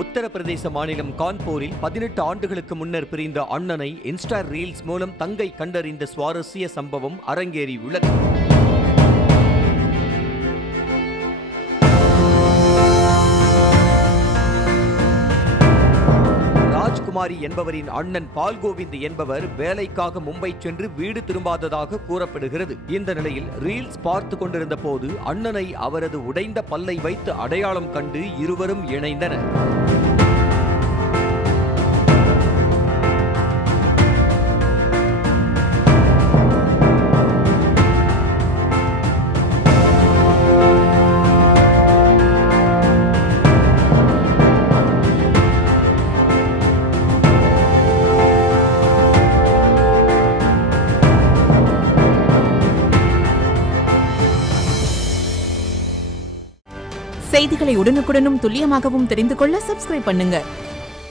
உத்தரப்பிரதேச மாநிலம் கான்பூரில் 18 ஆண்டுகளுக்கு முன்னர் பிரிந்த அண்ணனை இன்ஸ்டா ரீல்ஸ் மூலம் தங்கை கண்டறிந்த சுவாரஸ்ய சம்பவம் அரங்கேறியுள்ளது. ராஜ்குமாரி என்பவரின் அண்ணன் பால்கோவிந்த் என்பவர் வேலைக்காக மும்பை சென்று வீடு திரும்பாததாக கூறப்படுகிறது. இந்த நிலையில் ரீல்ஸ் பார்த்து கொண்டிருந்த போது அண்ணனை அவரது உடைந்த பல்லை வைத்து அடையாளம் கண்டு இருவரும் இணைந்தனர். செய்திகளை உடனுக்குடனும் துல்லியமாகவும் தெரிந்து கொள்ள சப்ஸ்கிரைப் பண்ணுங்க.